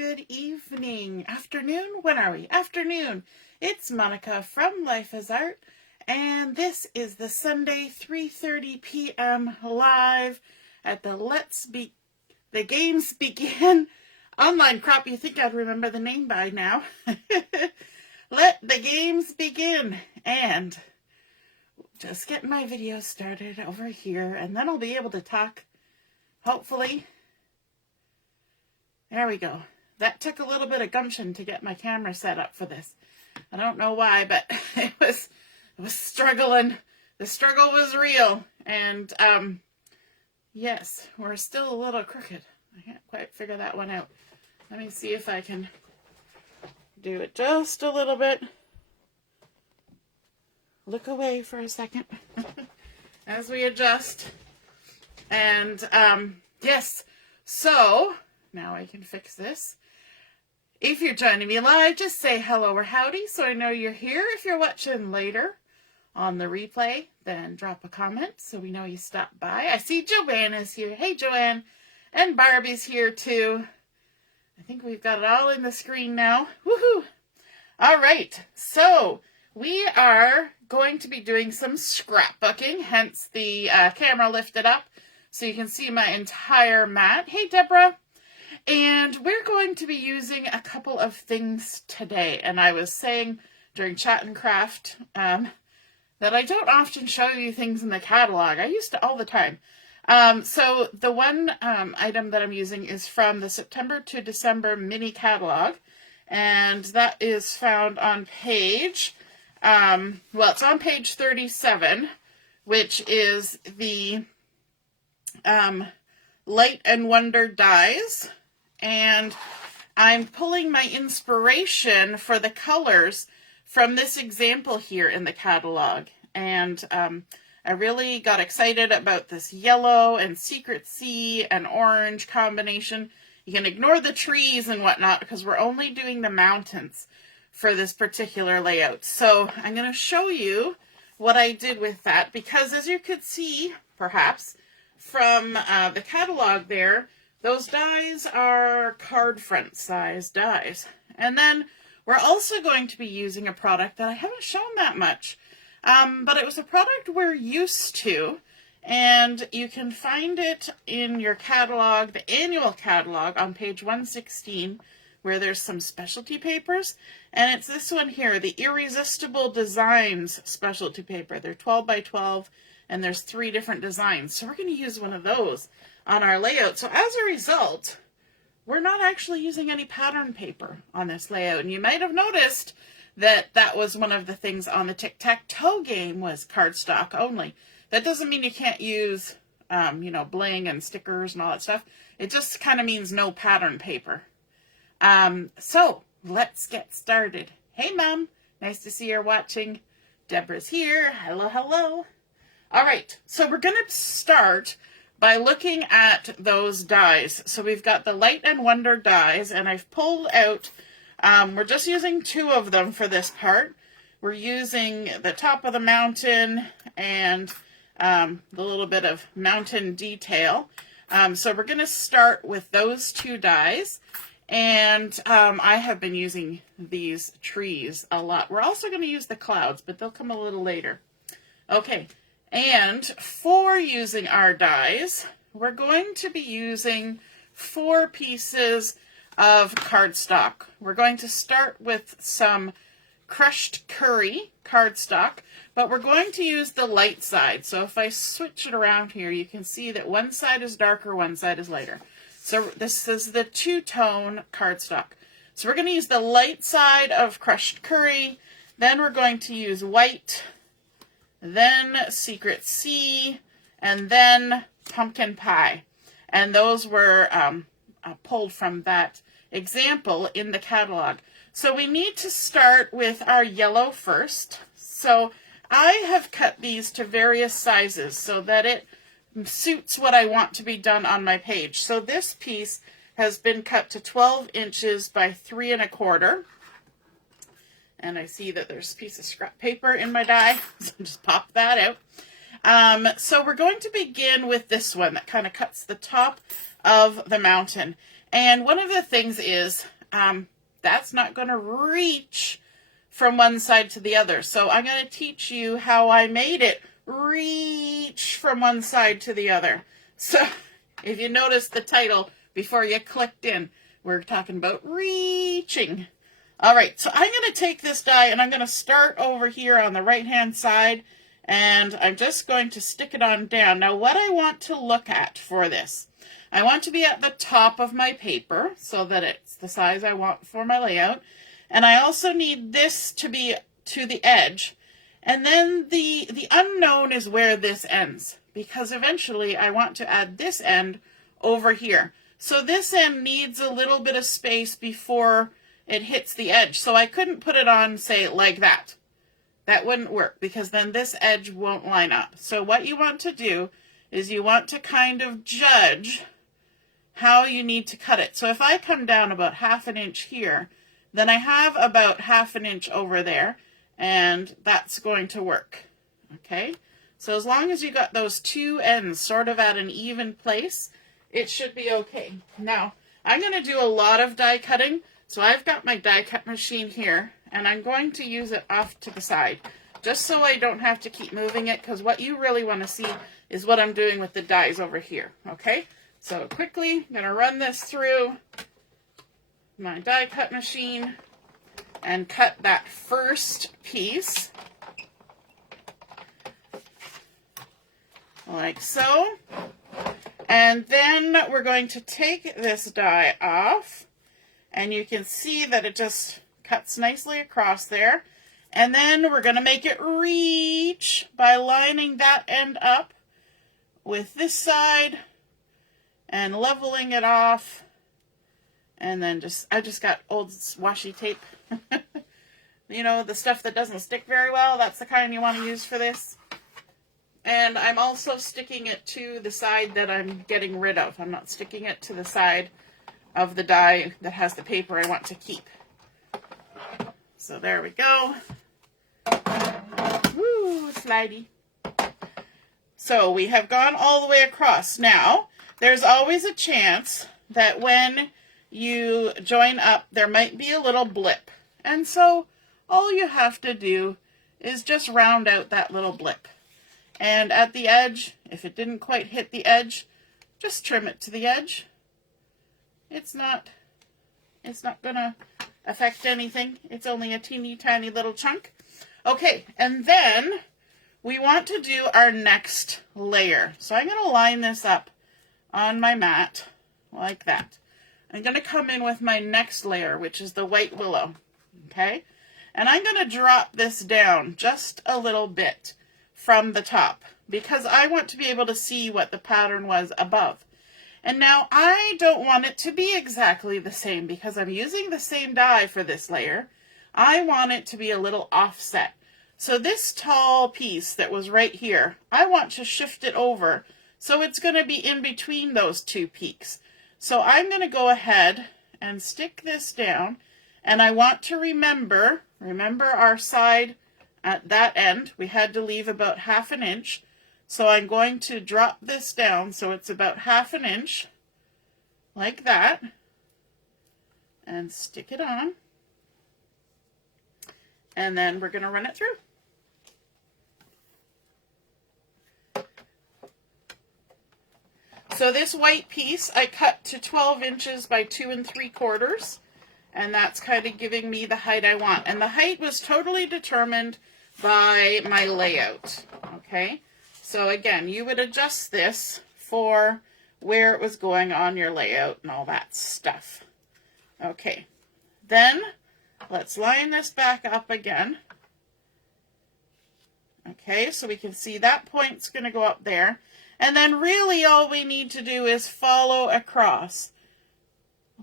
good evening, afternoon, when are we? Afternoon. It's Monica from Life as Art, and this is the Sunday 3:30 p.m. live at the the Games Begin online crop. You think I'd remember the name by now. Let the games begin, and just getting my video started over here, and then I'll be able to talk, hopefully. There we go. That took a little bit of gumption to get my camera set up for this. I don't know why, but it was struggling. The struggle was real. And yes, we're still a little crooked. I can't quite figure that one out. Let me see if I can do it just a little bit. Look away for a second as we adjust. And yes, so now I can fix this. If you're joining me live, just say hello or howdy so I know you're here. If you're watching later on the replay, then drop a comment so we know you stopped by. I see Joanne is here. Hey, Joanne. And Barbie's here too. I think we've got it all in the screen now. Woohoo! All right, so we are going to be doing some scrapbooking, hence the camera lifted up so you can see my entire mat. Hey, Deborah. And we're going to be using a couple of things today. And I was saying during Chat and Craft that I don't often show you things in the catalog. I used to all the time. So the one item that I'm using is from the September to December mini catalog. And that is found on page, it's on page 37, which is the Light and Wonder dies. And I'm pulling my inspiration for the colors from this example here in the catalog. And I really got excited about this yellow and Secret Sea and orange combination. You can ignore the trees and whatnot because we're only doing the mountains for this particular layout. So I'm going to show you what I did with that because, as you could see, perhaps, from the catalog there, those dies are card front size dies. And then we're also going to be using a product that I haven't shown that much, but it was a product we're used to, and you can find it in your catalog, the annual catalog on page 116, where there's some specialty papers, and it's this one here, the Irresistible Designs specialty paper. They're 12 by 12, and there's 3 different designs. So we're going to use one of those on our layout. So as a result, we're not actually using any pattern paper on this layout. And you might have noticed that that was one of the things on the tic-tac-toe game was cardstock only. That doesn't mean you can't use, bling and stickers and all that stuff. It just kind of means no pattern paper. So let's get started. Hey, Mom. Nice to see you're watching. Deborah's here. Hello, hello. All right. So we're going to start by looking at those dies. So we've got the Light and Wonder dies, and I've pulled out, we're just using 2 of them for this part. We're using the top of the mountain and the little bit of mountain detail. So we're going to start with those 2 dies, and I have been using these trees a lot. We're also going to use the clouds, but they'll come a little later. Okay. And for using our dies, we're going to be using 4 pieces of cardstock. We're going to start with some crushed curry cardstock, but we're going to use the light side. So if I switch it around here, you can see that one side is darker, one side is lighter. So this is the 2-tone cardstock. So we're going to use the light side of crushed curry, then we're going to use white, then Secret Sea, and then Pumpkin Pie. And those were pulled from that example in the catalog. So we need to start with our yellow first. So I have cut these to various sizes so that it suits what I want to be done on my page. So this piece has been cut to 12 inches by 3 1/4. And I see that there's a piece of scrap paper in my die, so just pop that out. So we're going to begin with this one that kind of cuts the top of the mountain. And one of the things is that's not going to reach from one side to the other. So I'm going to teach you how I made it reach from one side to the other. So if you notice the title before you clicked in, we're talking about reaching. All right, so I'm going to take this die and I'm going to start over here on the right-hand side, and I'm just going to stick it on down. Now, what I want to look at for this, I want to be at the top of my paper so that it's the size I want for my layout. And I also need this to be to the edge. And then the unknown is where this ends, because eventually I want to add this end over here. So this end needs a little bit of space before it hits the edge. So I couldn't put it on, say, like that. That wouldn't work, because then this edge won't line up. So what you want to do is you want to kind of judge how you need to cut it. So if I come down about 1/2 inch here, then I have about 1/2 inch over there, and that's going to work. Okay? So as long as you got those two ends sort of at an even place, it should be okay. Now, I'm going to do a lot of die cutting, so I've got my die cut machine here, and I'm going to use it off to the side, just so I don't have to keep moving it, because what you really want to see is what I'm doing with the dies over here, okay? So quickly, I'm going to run this through my die cut machine and cut that first piece, like so. And then we're going to take this die off, and you can see that it just cuts nicely across there. And then we're going to make it reach by lining that end up with this side and leveling it off. And then I just got old washi tape. You know, the stuff that doesn't stick very well, that's the kind you want to use for this. And I'm also sticking it to the side that I'm getting rid of. I'm not sticking it to the side of the die that has the paper I want to keep. So there we go. Woo, slidey. So we have gone all the way across. Now, there's always a chance that when you join up, there might be a little blip. And so all you have to do is just round out that little blip. And at the edge, if it didn't quite hit the edge, just trim it to the edge. It's not gonna affect anything. It's only a teeny tiny little chunk. Okay, and then we want to do our next layer. So I'm gonna line this up on my mat like that. I'm gonna come in with my next layer, which is the white willow, okay? And I'm gonna drop this down just a little bit from the top, because I want to be able to see what the pattern was above. And now I don't want it to be exactly the same, because I'm using the same die for this layer. I want it to be a little offset. So this tall piece that was right here, I want to shift it over so it's going to be in between those two peaks. So I'm going to go ahead and stick this down, and I want to remember our side at that end. We had to leave about 1/2 inch. So I'm going to drop this down so it's about 1/2 inch, like that, and stick it on. And then we're going to run it through. So this white piece I cut to 12 inches by 2 3/4, and that's kind of giving me the height I want. And the height was totally determined by my layout, okay? So again, you would adjust this for where it was going on your layout and all that stuff. Okay, then let's line this back up again. Okay, so we can see that point's going to go up there. And then really all we need to do is follow across,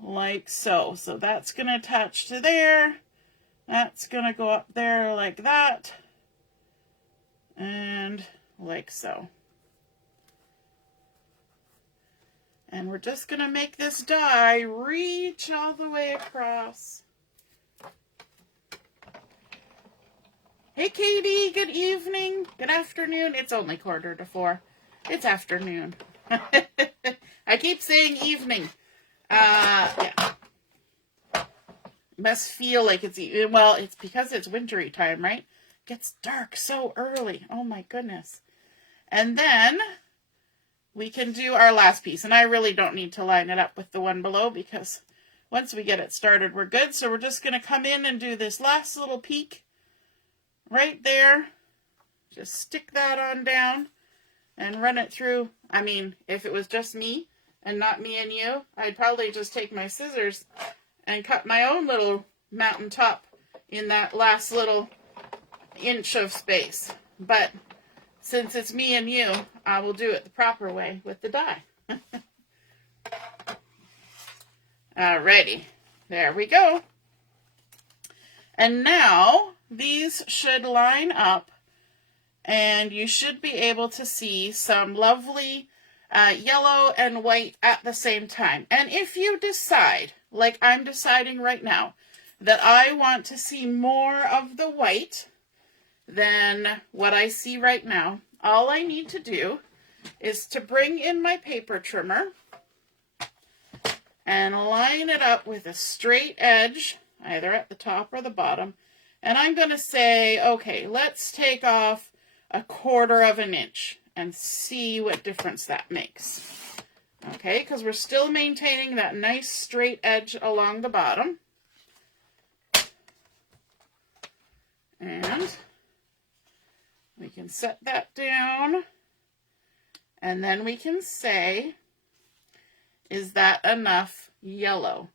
like so. So that's going to attach to there. That's going to go up there like that. And like so. And we're just going to make this die reach all the way across. Hey Katie, good evening, good afternoon. It's only 3:45. It's afternoon. I keep saying evening. Yeah. Must feel like it's, well, it's because it's wintry time, right? It gets dark so early. Oh my goodness. And then we can do our last piece. And I really don't need to line it up with the one below because once we get it started, we're good. So we're just going to come in and do this last little peak right there. Just stick that on down and run it through. I mean, if it was just me and not me and you, I'd probably just take my scissors and cut my own little mountaintop in that last little inch of space. But since it's me and you, I will do it the proper way with the die. Alrighty, there we go. And now these should line up and you should be able to see some lovely yellow and white at the same time. And if you decide, like I'm deciding right now, that I want to see more of the white than what I see right now, all I need to do is to bring in my paper trimmer and line it up with a straight edge, either at the top or the bottom. And I'm going to say, okay, let's take off 1/4 of an inch and see what difference that makes. Okay, because we're still maintaining that nice straight edge along the bottom. And we can set that down. And then we can say, is that enough yellow?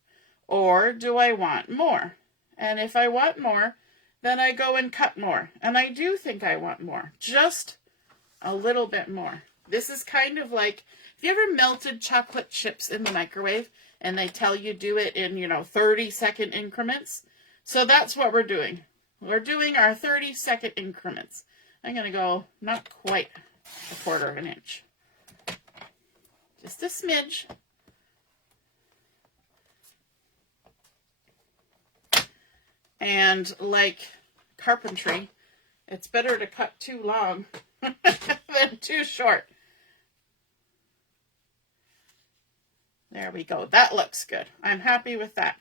Or do I want more? And if I want more, then I go and cut more. And I do think I want more, just a little bit more. This is kind of like, have you ever melted chocolate chips in the microwave and they tell you do it in, 30-second increments? So that's what we're doing. We're doing our 30-second increments. I'm going to go not quite 1/4 of an inch. Just a smidge. And like carpentry, it's better to cut too long than too short. There we go. That looks good. I'm happy with that.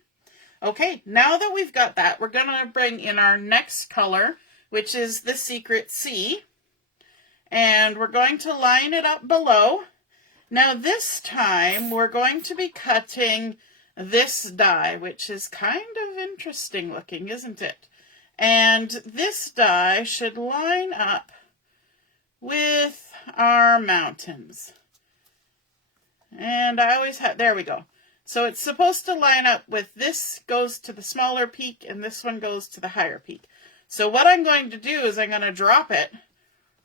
Okay, now that we've got that, we're going to bring in our next color, which is the Secret C. And we're going to line it up below. Now this time, we're going to be cutting this die, which is kind of interesting looking, isn't it? And this die should line up with our mountains. And I always have, there we go. So it's supposed to line up with this goes to the smaller peak and this one goes to the higher peak. So what I'm going to do is I'm going to drop it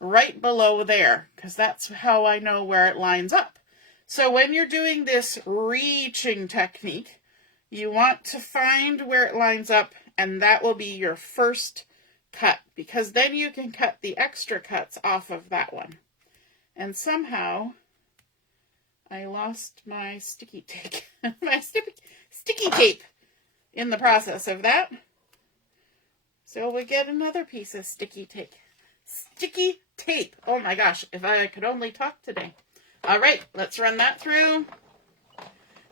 right below there because that's how I know where it lines up. So when you're doing this reaching technique, you want to find where it lines up and that will be your first cut because then you can cut the extra cuts off of that one. And somehow I lost my sticky tape, my sticky tape in the process of that. So we get another piece of sticky tape. Sticky tape. Oh my gosh, if I could only talk today. All right, let's run that through.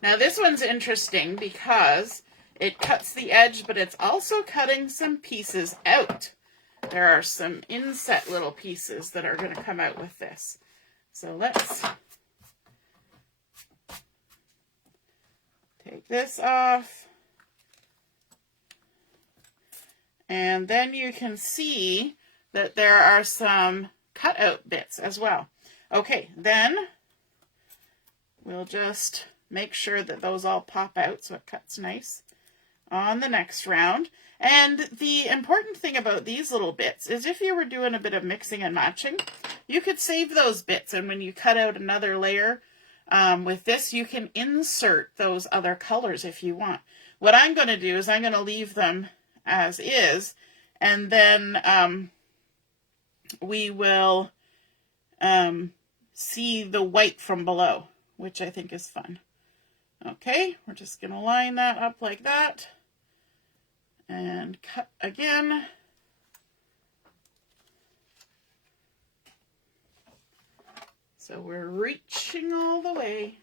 Now this one's interesting because it cuts the edge, but it's also cutting some pieces out. There are some inset little pieces that are going to come out with this. So let's take this off. And then you can see that there are some cutout bits as well. Okay, then we'll just make sure that those all pop out so it cuts nice on the next round. And the important thing about these little bits is if you were doing a bit of mixing and matching, you could save those bits. And when you cut out another layer with this, you can insert those other colors if you want. What I'm going to do is I'm going to leave them as is, and then we will see the white from below, which I think is fun. Okay, we're just going to line that up like that and cut again. So we're reaching all the way.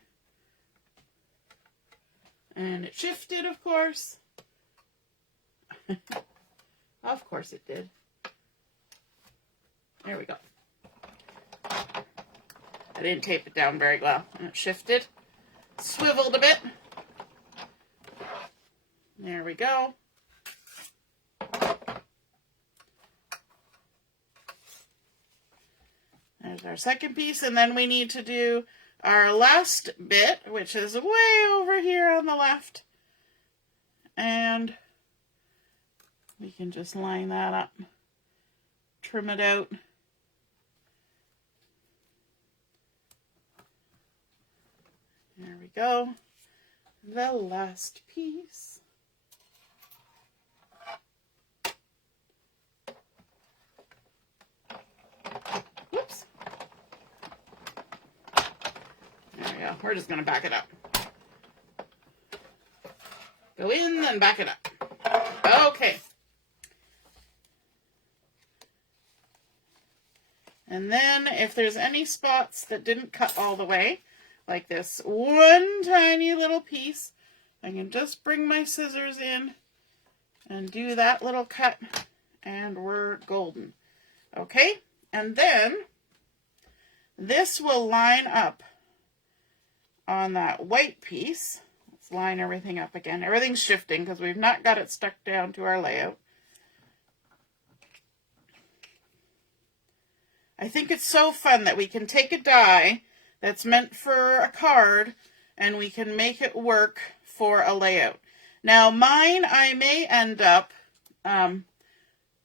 And it shifted, of course. Of course it did. There we go. I didn't tape it down very well. And it shifted. Swiveled a bit. There we go. There's our second piece, and then we need to do our last bit, which is way over here on the left. And we can just line that up, trim it out. There we go. The last piece. Whoops. There we go. We're just going to back it up. Go in and back it up. Okay. And then if there's any spots that didn't cut all the way, like this one tiny little piece, I can just bring my scissors in and do that little cut, and we're golden. Okay, and then this will line up on that white piece. Let's line everything up again. Everything's shifting because we've not got it stuck down to our layout. I think it's so fun that we can take a die that's meant for a card and we can make it work for a layout. Now mine, I may end up,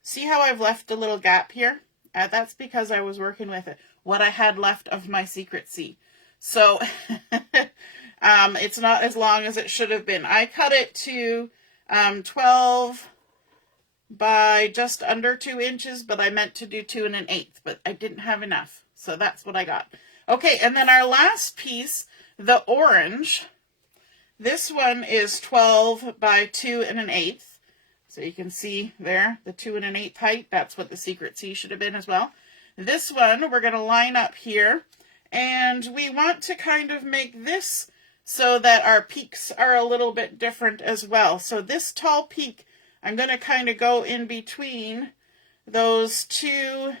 see how I've left a little gap here? That's because I was working with it, what I had left of my secret C. So it's not as long as it should have been. I cut it to 12 by just under 2 inches, but I meant to do 2 1/8, but I didn't have enough. So that's what I got. Okay, and then our last piece, the orange, this one is 12 by 2 1/8. So you can see there, the 2 1/8 height, that's what the secret C should have been as well. This one, we're going to line up here, and we want to kind of make this so that our peaks are a little bit different as well. So this tall peak, I'm going to kind of go in between those two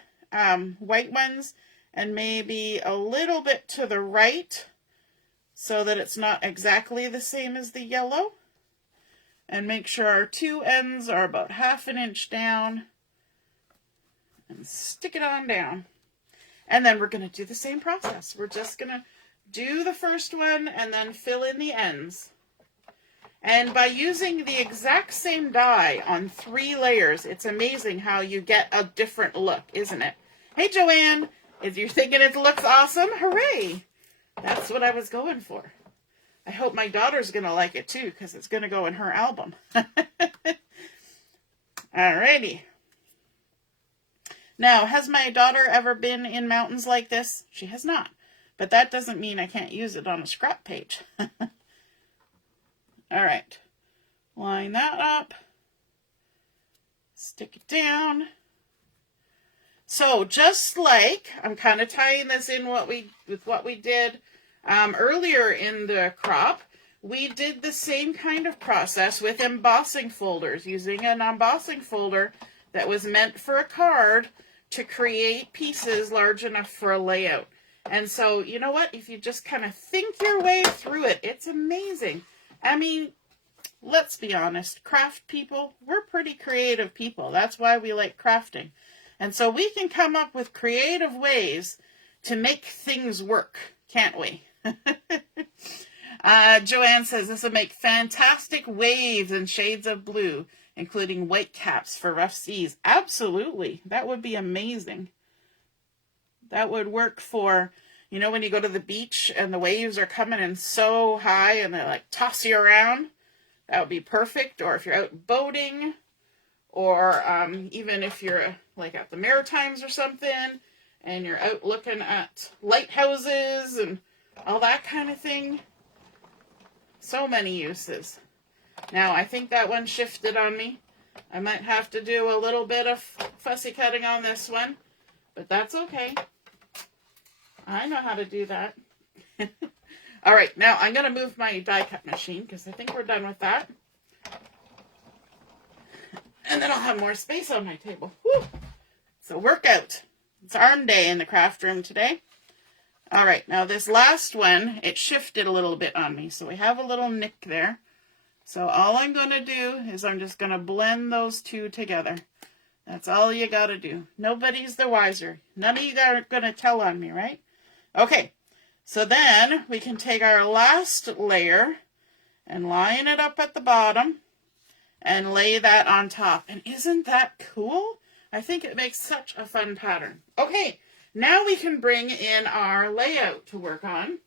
white ones and maybe a little bit to the right so that it's not exactly the same as the yellow. And make sure our two ends are about 1/2 inch down and stick it on down. And then we're going to do the same process. We're just going to do the first one and then fill in the ends. And by using the exact same die on 3 layers, it's amazing how you get a different look, isn't it? Hey, Joanne, if you're thinking it looks awesome, hooray! That's what I was going for. I hope my daughter's going to like it too, because it's going to go in her album. Alrighty. Now, has my daughter ever been in mountains like this? She has not. But that doesn't mean I can't use it on a scrap page. All right, line that up, stick it down. So just like, I'm kind of tying this in with what we did earlier in the crop, we did the same kind of process with embossing folders, using an embossing folder that was meant for a card to create pieces large enough for a layout. And so, you know what, if you just kind of think your way through it, it's amazing. I mean, let's be honest, craft people, we're pretty creative people. That's why we like crafting. And so we can come up with creative ways to make things work, can't we? Joanne says this will make fantastic waves and shades of blue, including white caps for rough seas. Absolutely. That would be amazing. That would work for, you know, when you go to the beach and the waves are coming in so high and they like toss you around. That would be perfect. Or if you're out boating, or even if you're like at the Maritimes or something and you're out looking at lighthouses and all that kind of thing. So many uses. Now, I think that one shifted on me. I might have to do a little bit of fussy cutting on this one, but that's okay. I know how to do that. All right, now I'm going to move my die cut machine because I think we're done with that. And then I'll have more space on my table. Woo! So workout. It's arm day in the craft room today. All right, now this last one, it shifted a little bit on me. So we have a little nick there. So all I'm going to do is I'm just going to blend those two together. That's all you got to do. Nobody's the wiser. None of you are going to tell on me, right? Okay, so then we can take our last layer and line it up at the bottom and lay that on top. And isn't that cool? I think it makes such a fun pattern. Okay, now we can bring in our layout to work on.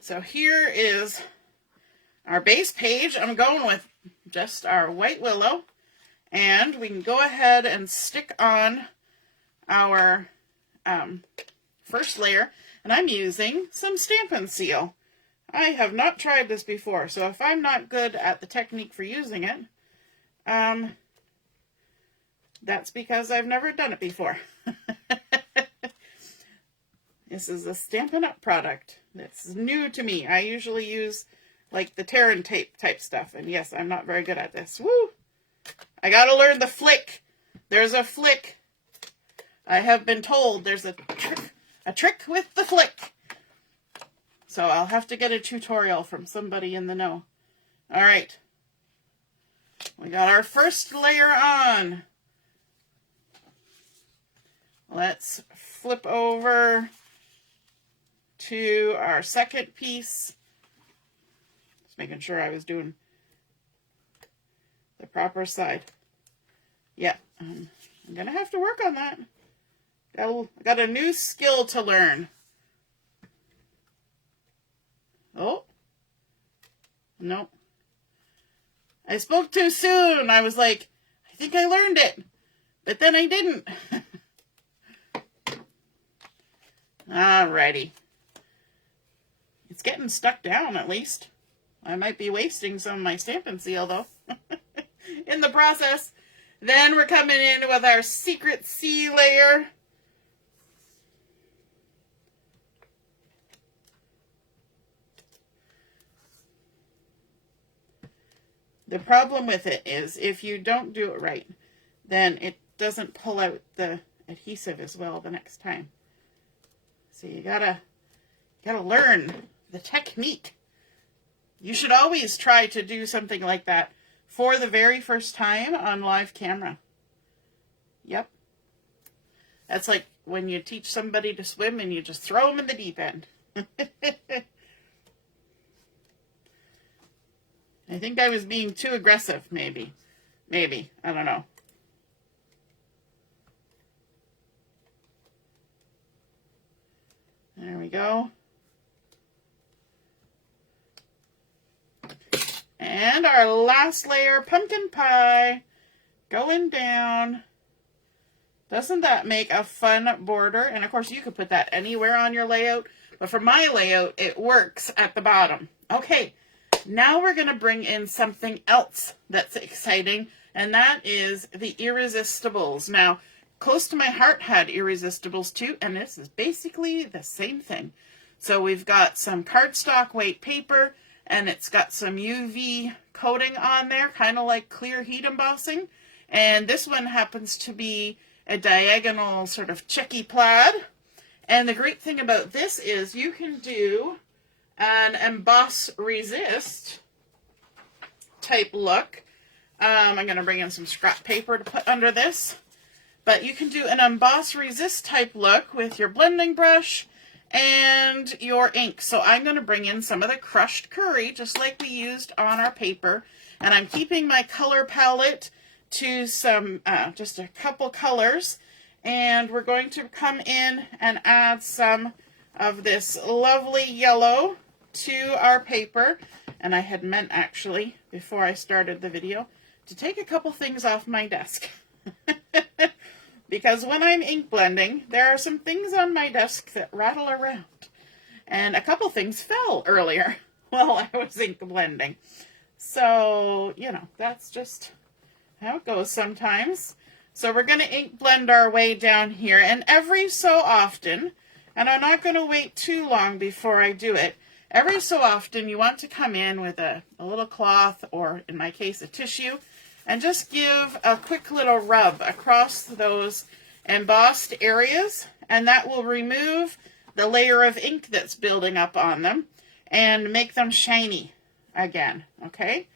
So here is our base page. I'm going with just our white willow. And we can go ahead and stick on our first layer. And I'm using some Stampin' Seal. I have not tried this before, so if I'm not good at the technique for using it, that's because I've never done it before. This is a Stampin' Up! Product that's new to me. I usually use like the tear and tape type stuff, and yes, I'm not very good at this. Woo! I gotta learn the flick. There's a flick. I have been told there's a trick with the flick. So I'll have to get a tutorial from somebody in the know. All right. We got our first layer on. Let's flip over to our second piece. Just making sure I was doing the proper side. Yeah, I'm going to have to work on that. Got a new skill to learn. Oh. No. I spoke too soon. I was like, I think I learned it. But then I didn't. Alrighty. It's getting stuck down at least. I might be wasting some of my Stampin' Seal though. In the process. Then we're coming in with our secret C layer. The problem with it is if you don't do it right, then it doesn't pull out the adhesive as well the next time. So you gotta learn the technique. You should always try to do something like that for the very first time on live camera. Yep. That's like when you teach somebody to swim and you just throw them in the deep end. I think I was being too aggressive, maybe. Maybe. I don't know. There we go. And our last layer, pumpkin pie, going down. Doesn't that make a fun border? And of course you could put that anywhere on your layout, but for my layout, it works at the bottom. Okay, now we're gonna bring in something else that's exciting, and that is the Irresistibles. Now, close to my heart had Irresistibles too, and this is basically the same thing. So we've got some cardstock weight paper, and it's got some UV coating on there, kind of like clear heat embossing. And this one happens to be a diagonal sort of checky plaid. And the great thing about this is you can do an emboss resist type look. I'm going to bring in some scrap paper to put under this. But you can do an emboss resist type look with your blending brush and your ink. So I'm going to bring in some of the crushed curry, just like we used on our paper. And I'm keeping my color palette to some, just a couple colors. And we're going to come in and add some of this lovely yellow to our paper. And I had meant, actually, before I started the video, to take a couple things off my desk. Because when I'm ink blending, there are some things on my desk that rattle around. And a couple things fell earlier while I was ink blending. So, you know, that's just how it goes sometimes. So we're going to ink blend our way down here. And every so often, And I'm not going to wait too long before I do it. Every so often you want to come in with a little cloth, or in my case a tissue, and just give a quick little rub across those embossed areas, and that will remove the layer of ink that's building up on them and make them shiny again. Okay,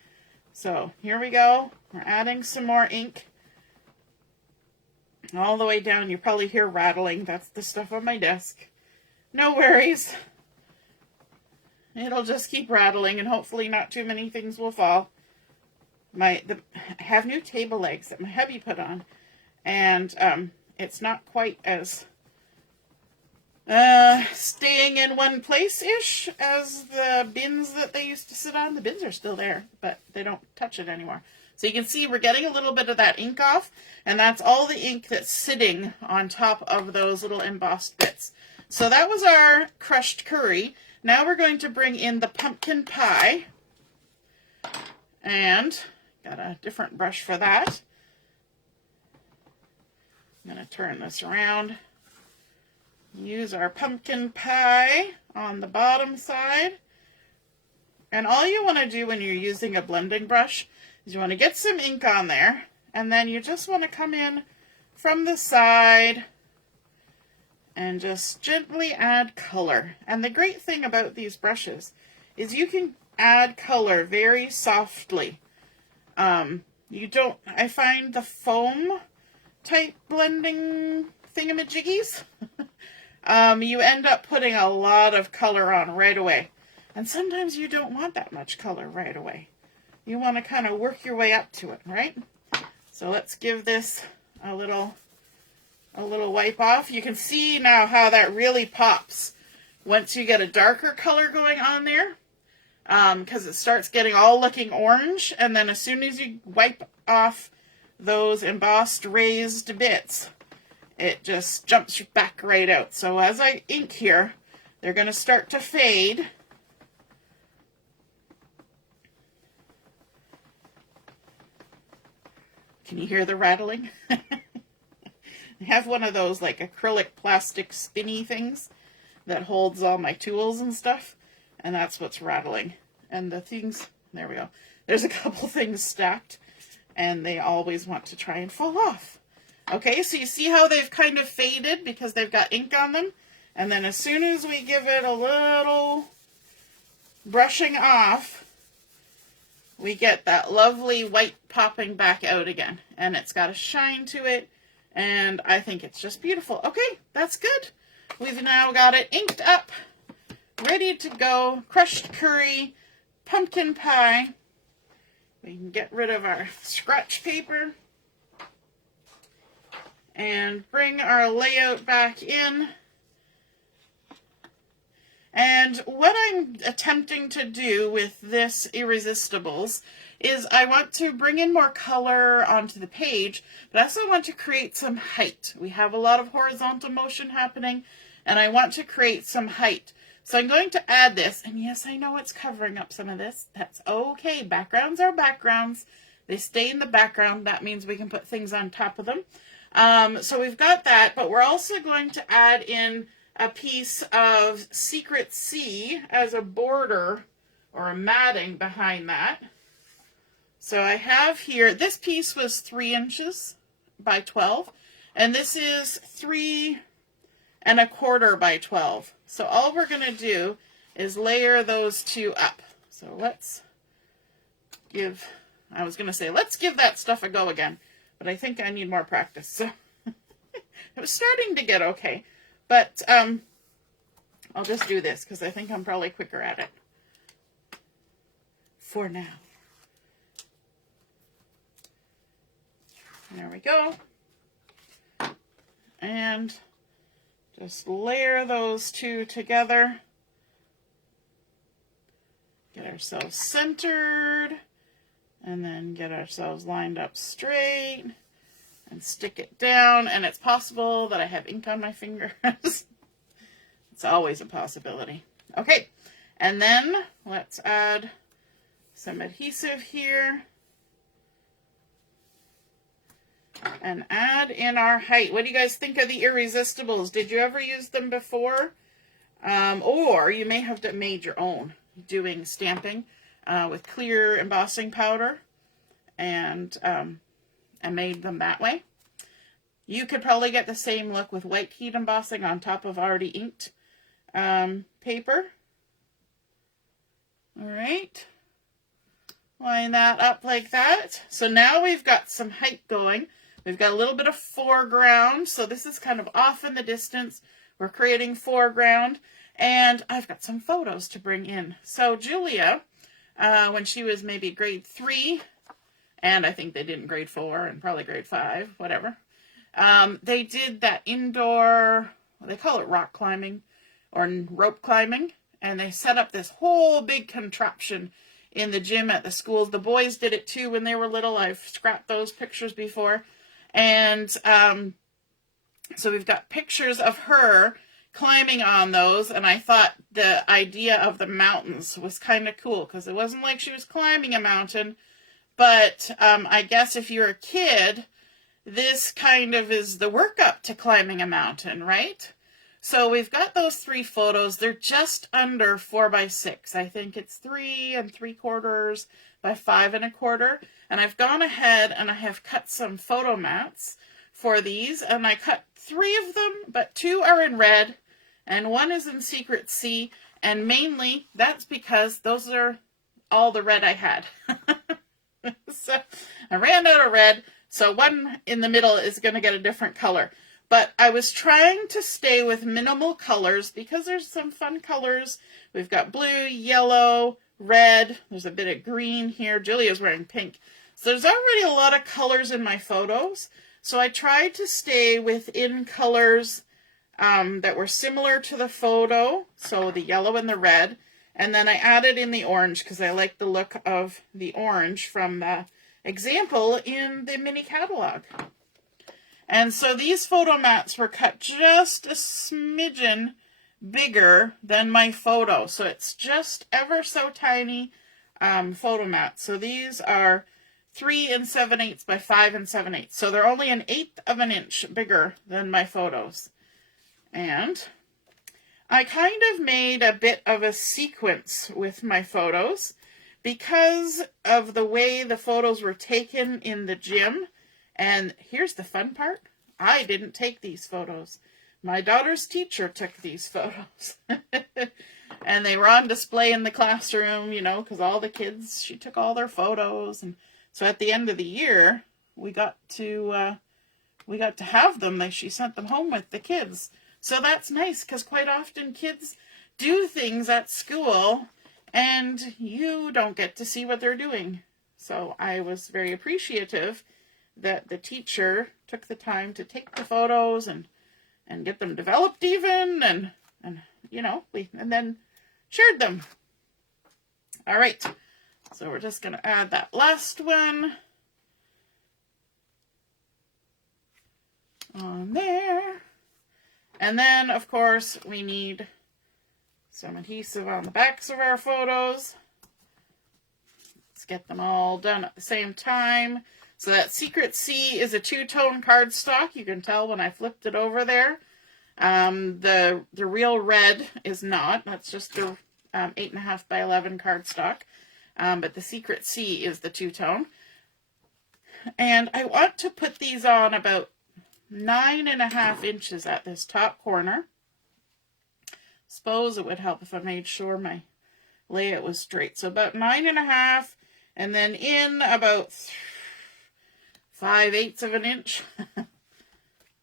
so here we go. We're adding some more ink all the way down. You probably hear rattling. That's the stuff on my desk. No worries. It'll just keep rattling, and hopefully not too many things will fall. I have new table legs that my hubby put on, and it's not quite as staying in one place-ish as the bins that they used to sit on. The bins are still there, but they don't touch it anymore. So you can see we're getting a little bit of that ink off, and that's all the ink that's sitting on top of those little embossed bits. So that was our crushed curry. Now we're going to bring in the pumpkin pie, and got a different brush for that. I'm going to turn this around. Use our pumpkin pie on the bottom side. And all you want to do when you're using a blending brush is you want to get some ink on there, and then you just want to come in from the side and just gently add color. And the great thing about these brushes is you can add color very softly. I find the foam type blending thingamajiggies, you end up putting a lot of color on right away. And sometimes you don't want that much color right away. You want to kind of work your way up to it, right? So let's give this a little wipe off. You can see now how that really pops once you get a darker color going on there, because it starts getting all looking orange, and then as soon as you wipe off those embossed raised bits, it just jumps back right out. So as I ink here, they're going to start to fade. Can you hear the rattling? I have one of those like acrylic plastic spinny things that holds all my tools and stuff, and that's what's rattling. And the things, there we go. There's a couple things stacked, and they always want to try and fall off. Okay, so you see how they've kind of faded because they've got ink on them? And then as soon as we give it a little brushing off, we get that lovely white popping back out again. And it's got a shine to it, and I think it's just beautiful. Okay, that's good. We've now got it inked up, ready to go. Crushed curry, pumpkin pie. We can get rid of our scratch paper and bring our layout back in. And what I'm attempting to do with this Irresistibles is I want to bring in more color onto the page, but I also want to create some height. We have a lot of horizontal motion happening, and I want to create some height. So I'm going to add this, and yes, I know it's covering up some of this. That's okay. Backgrounds are backgrounds. They stay in the background. That means we can put things on top of them. So we've got that, but we're also going to add in a piece of Secret C as a border or a matting behind that. So I have here, this piece was 3 inches by 12, and this is 3 1/4 by 12. So all we're going to do is layer those two up. So let's give, I was going to say, let's give that stuff a go again, but I think I need more practice. So it was starting to get okay. But I'll just do this because I think I'm probably quicker at it for now. There we go. And just layer those two together. Get ourselves centered. And then get ourselves lined up straight. And stick it down, and it's possible that I have ink on my fingers. It's always a possibility. Okay, and then let's add some adhesive here. and add in our height. What do you guys think of the Irresistibles? Did you ever use them before? Or you may have made your own, doing stamping with clear embossing powder and made them that way. You could probably get the same look with white heat embossing on top of already inked paper. All right. Line that up like that. So now we've got some height going. We've got a little bit of foreground. So this is kind of off in the distance. We're creating foreground. And I've got some photos to bring in. So Julia, when she was maybe grade 3, and I think they did in grade 4 and probably grade 5, whatever. They did that indoor, they call it rock climbing or rope climbing. And they set up this whole big contraption in the gym at the schools. The boys did it too when they were little. I've scrapped those pictures before. And so we've got pictures of her climbing on those. And I thought the idea of the mountains was kind of cool because it wasn't like she was climbing a mountain. But I guess if you're a kid, this kind of is the workup to climbing a mountain, right? So we've got those 3 photos. They're just under 4 by 6. I think it's 3 3/4 by 5 1/4. And I've gone ahead and I have cut some photo mats for these. And I cut 3 of them, but 2 are in red and 1 is in Secret C. And mainly that's because those are all the red I had. So I ran out of red. So 1 in the middle is going to get a different color. But I was trying to stay with minimal colors because there's some fun colors. We've got blue, yellow, red. There's a bit of green here. Julia's wearing pink. So there's already a lot of colors in my photos. So I tried to stay within colors that were similar to the photo. So the yellow and the red. And then I added in the orange because I like the look of the orange from the example in the mini catalog. And so these photo mats were cut just a smidgen bigger than my photo. So it's just ever so tiny photo mats. So these are 3 7/8 by 5 7/8. So they're only 1/8 of an inch bigger than my photos. And I kind of made a bit of a sequence with my photos because of the way the photos were taken in the gym. And here's the fun part. I didn't take these photos. My daughter's teacher took these photos. And they were on display in the classroom, you know, because all the kids, she took all their photos. And so at the end of the year, we got to have them. She sent them home with the kids. So that's nice because quite often kids do things at school and you don't get to see what they're doing. So I was very appreciative that the teacher took the time to take the photos and get them developed even and you know, and then shared them. All right, so we're just going to add that last one on there. And then, of course, we need some adhesive on the backs of our photos. Let's get them all done at the same time. So that Secret C is a 2-tone cardstock. You can tell when I flipped it over there. The real red is not. That's just the 8.5 by 11 cardstock. But the Secret C is the 2-tone. And I want to put these on about 9.5 inches at this top corner. Suppose it would help if I made sure my layout was straight. So about 9.5, and then in about 5/8 of an inch.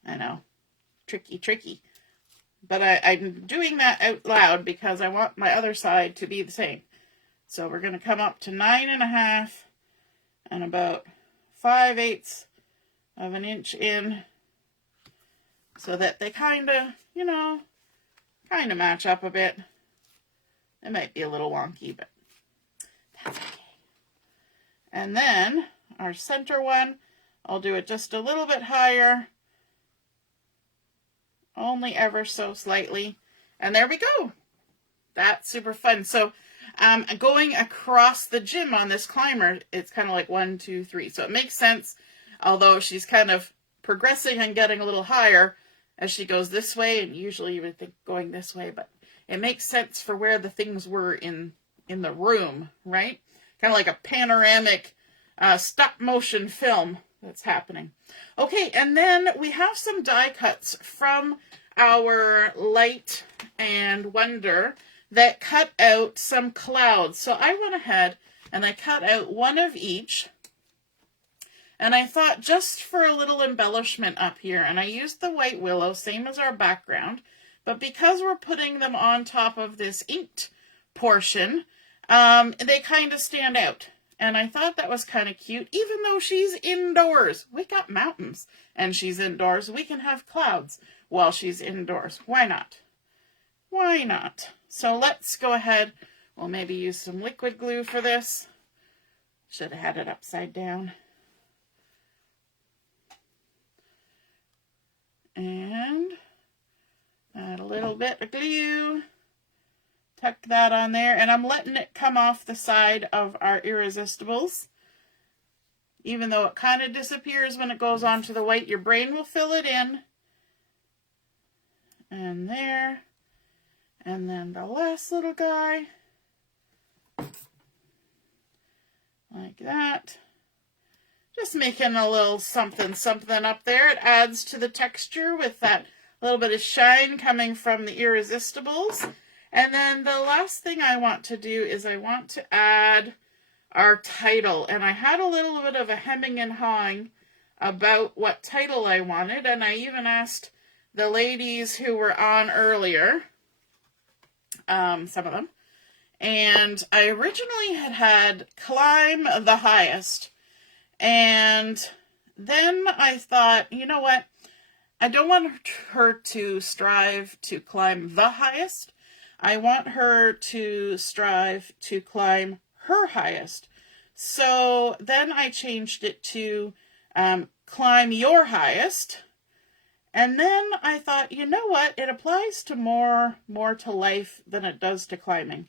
I know, tricky. But I'm doing that out loud because I want my other side to be the same. So we're going to come up to 9.5 and about 5/8 of an inch in so that they kind of, you know, kind of match up a bit. It might be a little wonky, but that's okay. And then our center one, I'll do it just a little bit higher, only ever so slightly. And there we go. That's super fun. So going across the gym on this climber, it's kind of like 1, 2, 3. So it makes sense although she's kind of progressing and getting a little higher as she goes this way, and usually you would think going this way, but it makes sense for where the things were in the room, right? Kind of like a panoramic stop motion film that's happening. Okay, and then we have some die cuts from our Light and Wonder that cut out some clouds. So I went ahead and I cut out one of each. And I thought just for a little embellishment up here, and I used the white willow, same as our background, but because we're putting them on top of this inked portion, they kind of stand out. And I thought that was kind of cute, even though she's indoors. We got mountains, and she's indoors. We can have clouds while she's indoors. Why not? Why not? So let's go ahead. We'll maybe use some liquid glue for this. Should have had it upside down. And add a little bit of glue, tuck that on there, and I'm letting it come off the side of our Irresistibles. Even though it kind of disappears when it goes onto the white, your brain will fill it in. And there. And then the last little guy. Like that. Just making a little something up there. It adds to the texture with that little bit of shine coming from the Irresistibles. And then the last thing I want to do is I want to add our title. And I had a little bit of a hemming and hawing about what title I wanted. And I even asked the ladies who were on earlier, some of them. And I originally had Climb the Highest. And then I thought, you know what? I don't want her to strive to climb the highest. I want her to strive to climb her highest. So then I changed it to Climb Your Highest. And then I thought, you know what? It applies to more to life than it does to climbing.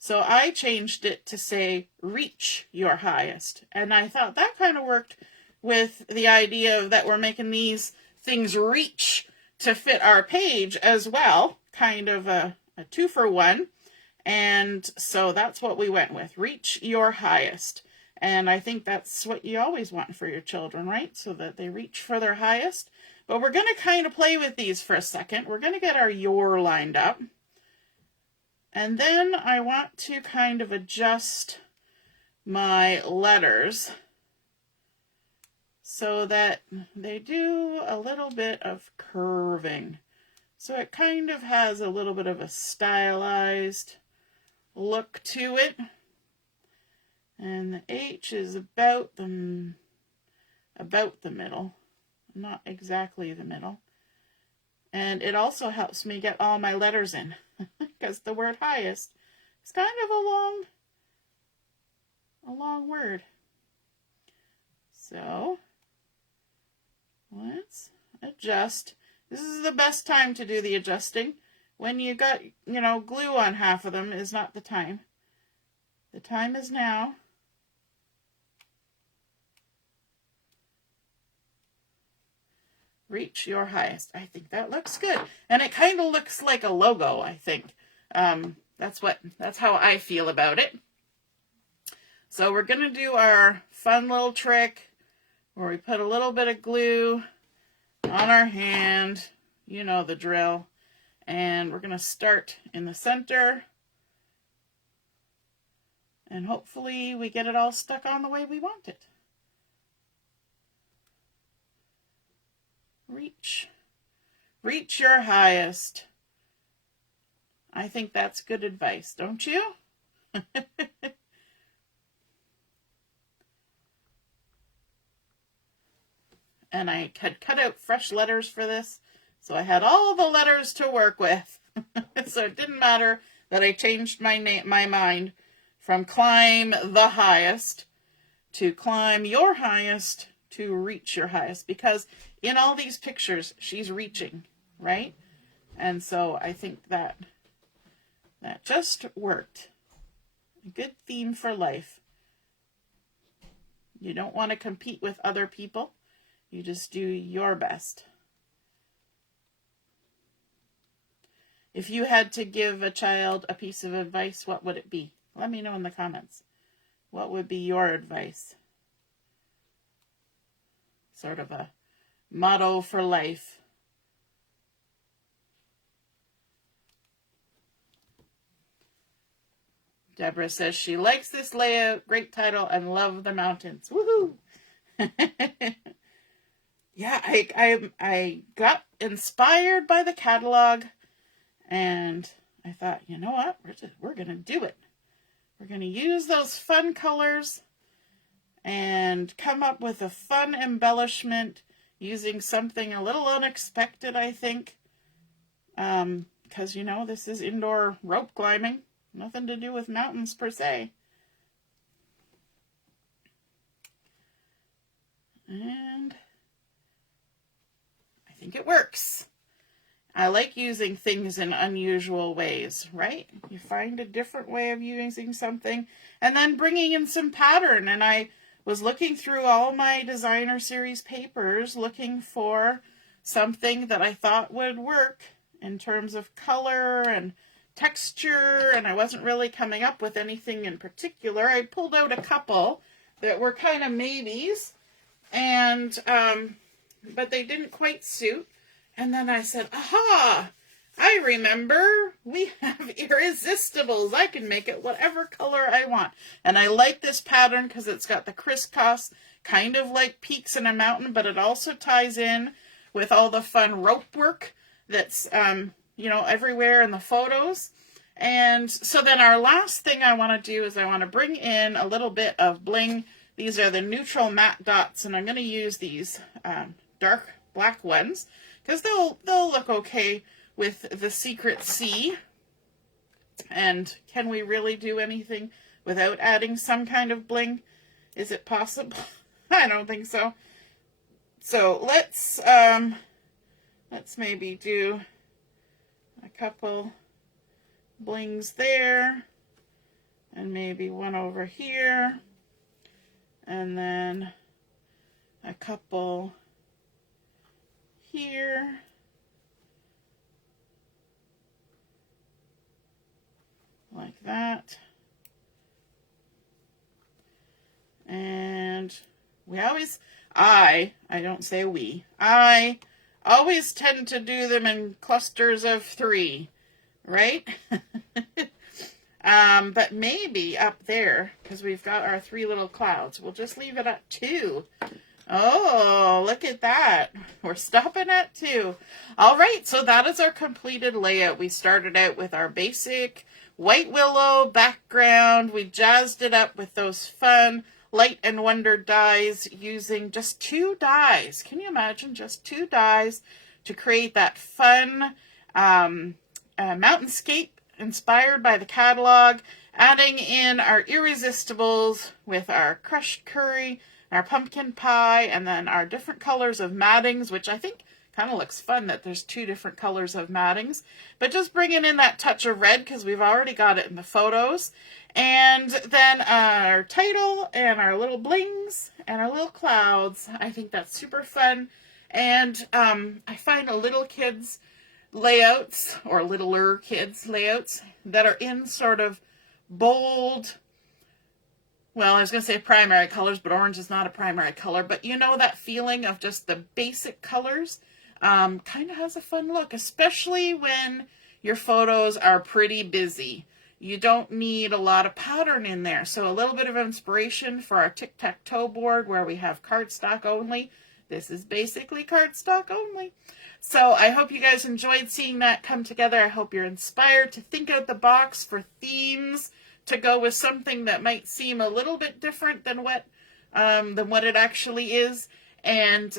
So I changed it to say, Reach Your Highest. And I thought that kind of worked with the idea of that we're making these things reach to fit our page as well. Kind of a 2-for-1. And so that's what we went with, Reach Your Highest. And I think that's what you always want for your children, right? So that they reach for their highest. But we're going to kind of play with these for a second. We're going to get our your lined up. And then I want to kind of adjust my letters so that they do a little bit of curving. So it kind of has a little bit of a stylized look to it. And the H is about the middle, not exactly the middle. And it also helps me get all my letters in because the word highest is kind of a long word. So let's adjust. This is the best time to do the adjusting. When you got, glue on half of them is not the time. The time is now. Reach your highest. I think that looks good. And it kind of looks like a logo, I think. That's how I feel about it. So we're going to do our fun little trick where we put a little bit of glue on our hand. You know the drill. And we're going to start in the center. And hopefully we get it all stuck on the way we want it. Reach your highest. I think that's good advice, don't you? And I had cut out fresh letters for this, so I had all the letters to work with. So it didn't matter that I changed my mind from Climb the Highest to Climb Your Highest to Reach Your Highest, because in all these pictures she's reaching, right? And so I think that just worked. A good theme for life. You don't want to compete with other people. You just do your best. If you had to give a child a piece of advice, what would it be? Let me know in the comments. What would be your advice? Sort of a motto for life. Deborah says she likes this layout, great title, and love the mountains. Woohoo! Yeah, I got inspired by the catalog, and I thought, you know what? We're going to do it. We're going to use those fun colors and come up with a fun embellishment using something a little unexpected, I think. Because, you know, this is indoor rope climbing. Nothing to do with mountains per se. And I think it works. I like using things in unusual ways, right? You find a different way of using something and then bringing in some pattern. And I was looking through all my designer series papers looking for something that I thought would work in terms of color and texture, and I wasn't really coming up with anything in particular. I pulled out a couple that were kind of maybes, and but they didn't quite suit. And then I said, aha, I remember we have Irresistibles. I can make it whatever color I want. And I like this pattern because it's got the crisscross, kind of like peaks in a mountain, but it also ties in with all the fun rope work that's, you know, everywhere in the photos. And so then our last thing I want to do is I want to bring in a little bit of bling. These are the neutral matte dots, and I'm going to use these dark black ones because they'll look okay with the Secret C. And can we really do anything without adding some kind of bling? Is it possible? I don't think so. So let's maybe do a couple blings there, and maybe one over here, and then a couple here, like that. And we always, I don't say we, I always tend to do them in clusters of 3, right? But maybe up there, because we've got our 3 little clouds, we'll just leave it at 2. Oh, look at that. We're stopping at 2. All right, so that is our completed layout. We started out with our basic white willow background. We jazzed it up with those fun Light and Wonder dies using just 2 dies. Can you imagine just 2 dies to create that fun mountainscape inspired by the catalog, adding in our Irresistibles with our crushed curry, our pumpkin pie, and then our different colors of mattings, which I think kind of looks fun that there's 2 different colors of mattings, but just bringing in that touch of red because we've already got it in the photos. And then our title and our little blings and our little clouds. I think that's super fun. And I find a little kids layouts, or littler kids layouts, that are in sort of bold, well, I was going to say primary colors, but orange is not a primary color. But you know that feeling of just the basic colors kind of has a fun look, especially when your photos are pretty busy. You don't need a lot of pattern in there. So a little bit of inspiration for our tic-tac-toe board where we have cardstock only. This is basically cardstock only. So I hope you guys enjoyed seeing that come together. I hope you're inspired to think out the box for themes to go with something that might seem a little bit different than what it actually is. And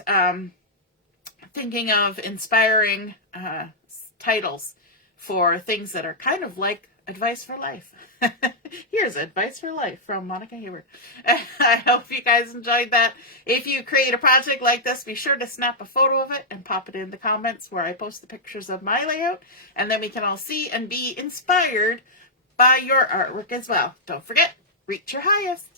thinking of inspiring titles for things that are kind of like advice for life. Here's advice for life from Monica Hayward. I hope you guys enjoyed that. If you create a project like this, be sure to snap a photo of it and pop it in the comments where I post the pictures of my layout, and then we can all see and be inspired by your artwork as well. Don't forget, reach your highest.